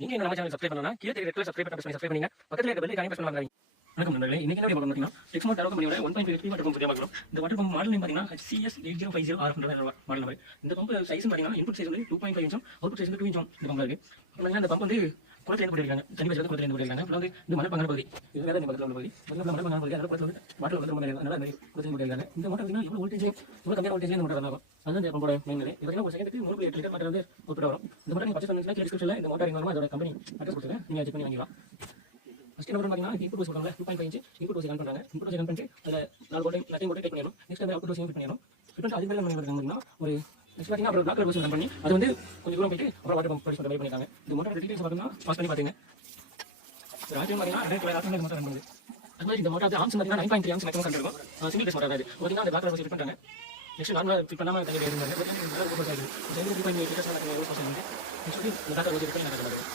நீங்க என்ன நம்ம சேனல் சப்ஸ்கிரைப் பண்ணனும்னா கீழ தெரிய red colour subscribe button subscribe பண்ணுங்க. பக்கத்துல இருக்க பெல் ஐகானை பிரஸ் பண்ணுங்க. வணக்கம் நண்பர்களே, இன்னைக்கு என்ன வீடியோ பார்க்க போறீங்கன்னா டெக்ஸ்மோட் டெரோ கம்பெனியோட 1.5 HP வாட்டர் பம்ப் பத்தி பார்க்கலாம். இந்த வாட்டர் பம்ப் மாடல் நேம் பாத்தீங்கன்னா HCS8050R மாடல் நம்பர். இந்த பம்ப் சைஸ் பாத்தீங்கன்னா இன்புட் சைஸ் வந்து 2.5 இன்ச், அவுட்புட் சைஸ் வந்து 2 இன்ச் இந்த பம்ப்ல இருக்கு. அப்புறம் இந்த பம்ப் வந்து குளத்துல இருந்து போட்டுருக்காங்க, தண்ணி வச்சது குளத்துல இருந்து போட்டுருக்காங்க. அப்புறம் வந்து இந்த மணல் பங்கான பகுதி, இது வேற இந்த பக்கத்துல உள்ள பகுதி, இந்த மணல் பங்கான பகுதி, அதோட குளத்துல வந்து வாட்டர் வந்து ரொம்ப நிறைய, அதனால அந்த குளத்துல போட்டுருக்காங்க. இந்த மோட்டார் பாத்தீங்கன்னா எவ்வளவு வோல்டேஜ், எவ்வளவு கம்மியான வோல்டேஜ்ல இந்த மோட்டார் ரன் ஆகும். அதுதான் இந்த பம்போட மெயின் இது. இது பாத்தீங்கன்னா ஒரு செகண்டுக்கு 3.8 லிட்டர் வாட்டர் வந்து அவுட்புட் வரும். இந்த மோட்டார் நீங்க பர்ச்சேஸ் பண்ணீங்கன்னா டிஸ்கிரிப்ஷன்ல இந்த மோட்டார் எங்க வருமோ அதோட கம்பெனி அட்ரஸ் கொடுத்துருக்கேன், நீங்க செக் பண்ணி வாங்கிக்கலாம். ஃபர்ஸ்ட் என்ன பாத்தீங்கன்னா இன்புட் டோஸ் போடுறாங்க, 2.5 இன்ச் இன்புட் டோஸ் ரன் பண்றாங்க. இன்புட் டோஸ் ரன் பண்ணிட்டு அதுல 4 வோல்ட் நத்திங் வோல்ட் டேக் பண்ணிடணும். நெக்ஸ்ட் அந்த அவுட்புட் டோஸ் ஃபிட் பண்ணிடணும். ஃபிட் பண்ணி அதுக்கு மேல நம்ம பாத்தீங்கன்னா ஒரு நெக்ஸ்ட் பாத்தீங்கன்னா அப்புறம் பிளாக் டோஸ் ரன் பண்ணி அது வந்து கொஞ்சம் தூரம் போயிட்டு அப்புறம் வாட்டர் பம்ப் ப்ரொடியூஸ் பண்ற மாதிரி பண்ணிட்டாங்க. இந்த மோட்டார் டீடைல்ஸ் பாத்தீங்கன்னா பாஸ் பண்ணி பாத்தீங்க. ராஜ்யம் பாத்தீங்கன்னா red colour option motor run பண்ணுது. அது மாதிரி இந்த மோட்டார் ஆம்ஸ் பாத்தீங்கன்னா 9.3 ஆம்ஸ் மேக்ஸிமம் கண்ட்ரோல் இருக்கும். சிங்கிள் பேஸ் மோட்டார் அது பாத்தீங்கன்னா அந்த பிளாக் டோஸ் ஃபிட் பண்றாங்க. நெக்ஸ்ட் நார்மலா ஃபிட் பண்ணாம தண்ணி ஏறுங்க. பாத்தீங்கன்னா இந்த கலர் போட்டு ஆகுது. இந்த 2.8 லிட்டர்ஸ் நான் யூஸ் பண்ணுங்க. நெக்ஸ்ட் இந்த பிளாக் டோஸ் ஃபிட் பண்ணி நான் கண்டுபிடிக்கிறேன்.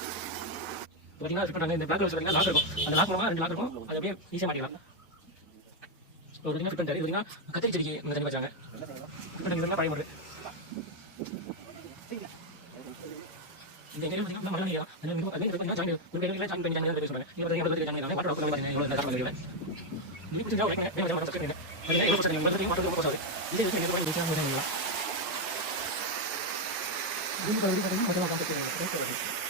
பாத்தீங்கன்னா ஃபிட் பண்றாங்க. இந்த பிளாக் டோஸ் பாத்தீங்கன்னா லாக் இருக்கும். அந்த லாக் மூலமா ரெண்டு லாக் இருக்கும். அது அப்படியே ஈஸியா மாட்டிக்கலாம். சோ பாத்தீங்கன்னா ஃபிட் பண்ணிட்டாரு. பாத்தீங்கன்னா கத்திரி செடிக்கு இந்த தண்ணி வச்சாங்க. ஃபிட் பண்ணிருந்தா பழைய மோட்டார். இந்த ஏரியா பாத்தீங்கன்னா மழை நீரா அதனால மிகவும் அதே கொஞ்சம் ஜாயின் ஒரு கையில ஜாயின் பண்ணி ஜாயின் சொல்றாங்க. நீங்க பாத்தீங்கன்னா வந்து ஜாயின் பண்ணி வாட்டர் ஆஃப் பண்ணி எவ்வளவு நேரம் ஆகுது. நீங்க கொஞ்சம் லைக் பண்ணி நம்ம சப்ஸ்கிரைப் பண்ணுங்க. அதனால எவ்வளவு பர்சன்ட் உங்களுக்கு வாட்டர் ரொம்ப போசாது. இதே வந்து நீங்க கொஞ்சம் சேனல் பண்ணீங்களா? இந்த வீடியோ பாத்தீங்கன்னா கொஞ்சம் கான்செப்ட்